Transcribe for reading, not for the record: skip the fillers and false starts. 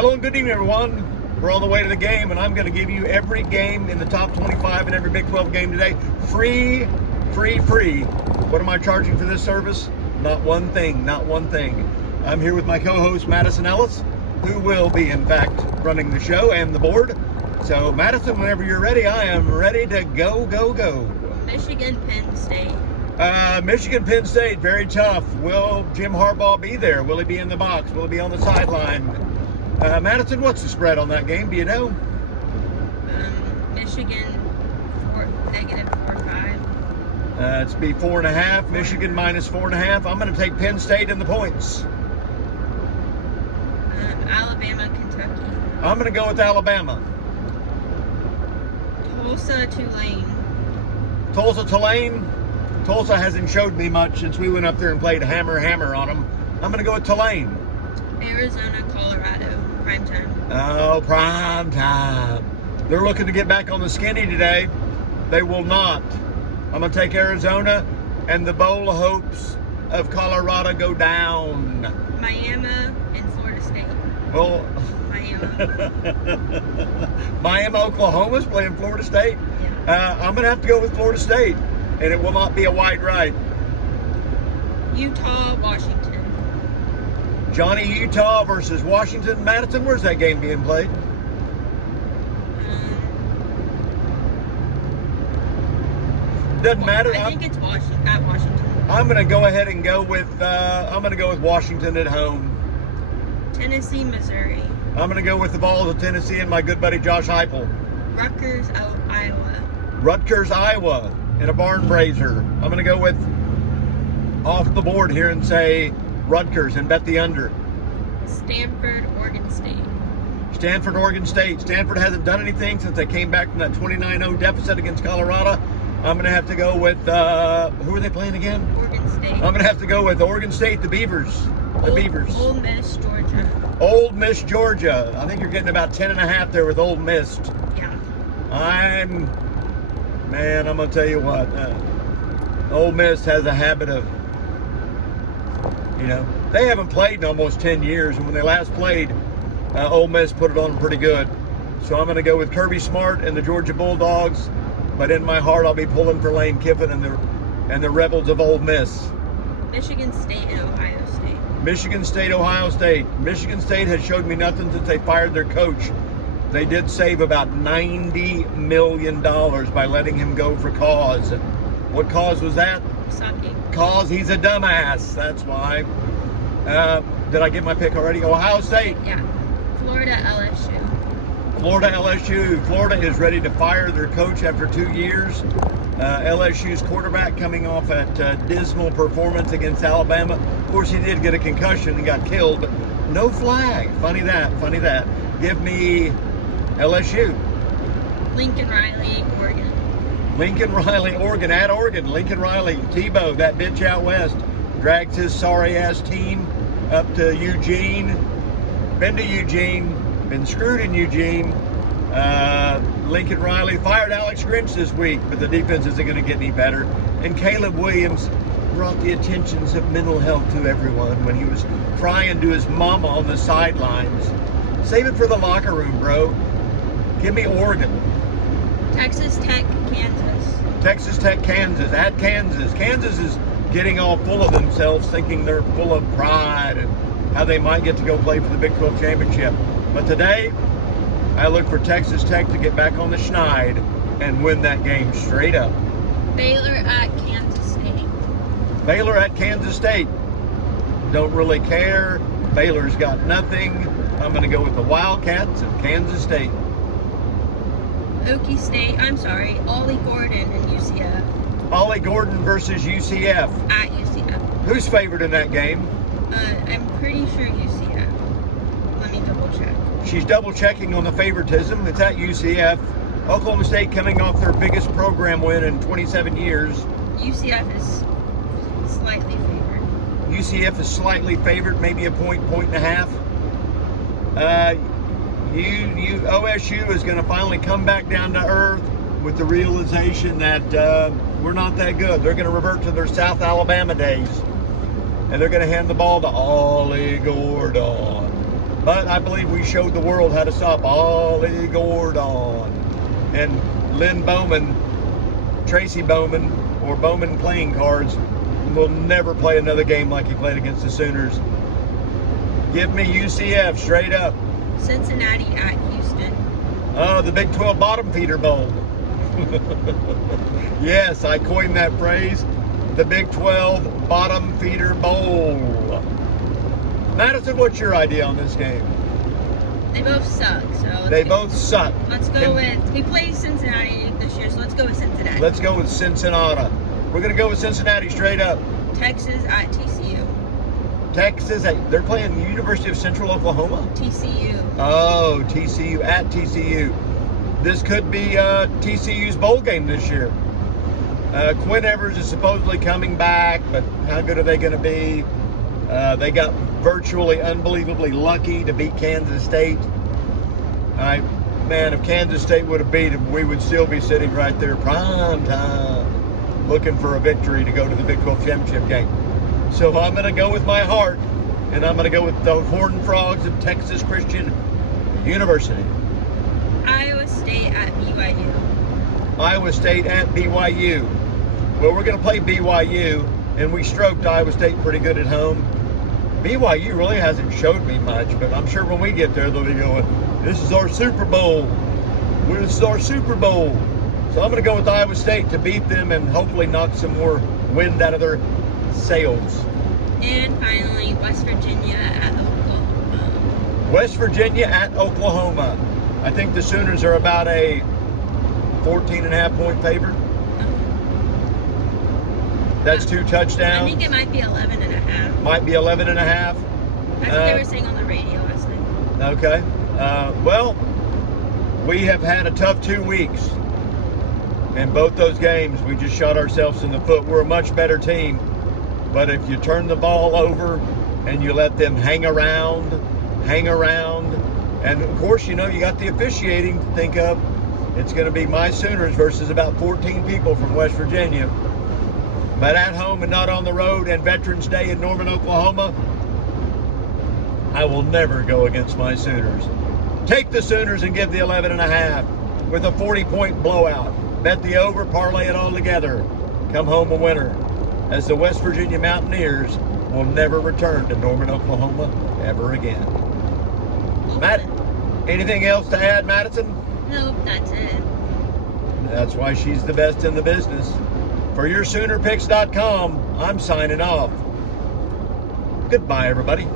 Hello and good evening, everyone. We're on the way to the game, and I'm going to give you every game in the top 25 and every Big 12 game today. Free. What am I charging for this service? Not one thing, not one thing. I'm here with my co-host, Madison Ellis, who will be, in fact, running the show and the board. So, Madison, whenever you're ready, I am ready to go. Michigan, Penn State. Michigan, Penn State, very tough. Will Jim Harbaugh be there? Will he be in the box? Will he be on the sideline? Madison, what's the spread on that game? Do you know? Michigan, -4.5. It's be 4.5. Michigan -4.5. I'm going to take Penn State in the points. Alabama, Kentucky. I'm going to go with Alabama. Tulsa, Tulane. Tulane. Tulsa hasn't showed me much since we went up there and played hammer on them. I'm going to go with Tulane. Arizona, Colorado. Prime time. Oh, prime time. They're looking to get back on the skinny today. They will not. I'm going to take Arizona, and the bowl of hopes of Colorado go down. Miami and Florida State. Well, Miami. Oklahoma's playing Florida State. Yeah. I'm going to have to go with Florida State, and it will not be a wide right. Utah, Washington. Johnny Utah versus Washington. Madison, where's that game being played? Doesn't matter. I think it's at Washington. I'm going to go ahead and go with Washington at home. Tennessee, Missouri. I'm going to go with the Vols of Tennessee and my good buddy Josh Heupel. Rutgers, Iowa. Rutgers, Iowa, in a barn braiser. I'm going to go with off the board here and say Rutgers and bet the under. Stanford, Oregon State. Stanford, Oregon State. Stanford hasn't done anything since they came back from that 29-0 deficit against Colorado. I'm going to have to go with, who are they playing again? Oregon State. I'm going to have to go with Oregon State, the Beavers. Beavers. Ole Miss, Georgia. Ole Miss, Georgia. I think you're getting about 10.5 there with Ole Miss. Yeah. I'm going to tell you what. Ole Miss has a habit of, they haven't played in almost 10 years. And when they last played, Ole Miss put it on them pretty good. So I'm going to go with Kirby Smart and the Georgia Bulldogs. But in my heart, I'll be pulling for Lane Kiffin and the Rebels of Ole Miss. Michigan State and Ohio State. Michigan State, Ohio State. Michigan State has showed me nothing since they fired their coach. They did save about $90 million by letting him go for cause. What cause was that? Sucking. Cause he's a dumbass. That's why. Did I get my pick already? Ohio State. Yeah. Florida, LSU. Florida, LSU. Florida is ready to fire their coach after 2 years. LSU's quarterback coming off a dismal performance against Alabama. Of course, he did get a concussion and got killed, but no flag. Funny that. Give me LSU. Lincoln Riley, Oregon. Lincoln Riley, Oregon. At Oregon. Lincoln Riley. Tebow, that bitch out west, drags his sorry-ass team up to Eugene. Been to Eugene. Been screwed in Eugene. Lincoln Riley fired Alex Grinch this week, but the defense isn't going to get any better. And Caleb Williams brought the attentions of mental health to everyone when he was crying to his mama on the sidelines. Save it for the locker room, bro. Give me Oregon. Texas Tech, Kansas. Texas Tech, Kansas. At Kansas. Kansas is getting all full of themselves, thinking they're full of pride and how they might get to go play for the Big 12 championship. But today, I look for Texas Tech to get back on the schneid and win that game straight up. Baylor at Kansas State. Baylor at Kansas State. Don't really care. Baylor's got nothing. I'm going to go with the Wildcats of Kansas State. Ollie Gordon and UCF. Ollie Gordon versus UCF. At UCF. Who's favored in that game? I'm pretty sure UCF. Let me double check. She's double checking on the favoritism. It's at UCF. Oklahoma State coming off their biggest program win in 27 years. UCF is slightly favored. UCF is slightly favored, maybe a point and a half. OSU is going to finally come back down to earth with the realization that we're not that good. They're going to revert to their South Alabama days. And they're going to hand the ball to Ollie Gordon. But I believe we showed the world how to stop Ollie Gordon. And Lynn Bowman, Tracy Bowman, or Bowman playing cards will never play another game like he played against the Sooners. Give me UCF straight up. Cincinnati at Houston. Oh, the Big 12 Bottom Feeder Bowl. Yes, I coined that phrase. The Big 12 Bottom Feeder Bowl. Madison, what's your idea on this game? They both suck, so They both suck. let's go with, we played Cincinnati this year, so let's go with Cincinnati. Let's go with Cincinnati. We're going to go with Cincinnati straight up. Texas at TCU. Texas, they're playing the University of Central Oklahoma? TCU. Oh, TCU at TCU. This could be TCU's bowl game this year. Quinn Evers is supposedly coming back, but how good are they going to be? They got virtually unbelievably lucky to beat Kansas State. Man, if Kansas State would have beat them, we would still be sitting right there prime time looking for a victory to go to the Big 12 championship game. So I'm going to go with my heart, and I'm going to go with the Horned Frogs of Texas Christian University. Iowa State at BYU. Iowa State at BYU. Well, we're going to play BYU, and we stroked Iowa State pretty good at home. BYU really hasn't showed me much, but I'm sure when we get there, they'll be going, this is our Super Bowl. This is our Super Bowl. So I'm going to go with Iowa State to beat them and hopefully knock some more wind out of their sails. And finally, West Virginia at Oklahoma. West Virginia at Oklahoma. I think the Sooners are about a 14.5 point favorite. That's 2 touchdowns. I think it might be 11 and a half. Might be 11 and a half. That's what they were saying on the radio last night. Okay. Well, we have had a tough 2 weeks. In both those games, we just shot ourselves in the foot. We're a much better team. But if you turn the ball over and you let them hang around, and of course, you know, you got the officiating to think of. It's going to be my Sooners versus about 14 people from West Virginia. But at home and not on the road, and Veterans Day in Norman, Oklahoma, I will never go against my Sooners. Take the Sooners and give the 11.5 with a 40-point blowout. Bet the over, parlay it all together. Come home a winner, as the West Virginia Mountaineers will never return to Norman, Oklahoma ever again. Matt, anything else to add, Madison? Nope, that's it. That's why she's the best in the business. For YourSoonerPicks.com, I'm signing off. Goodbye, everybody.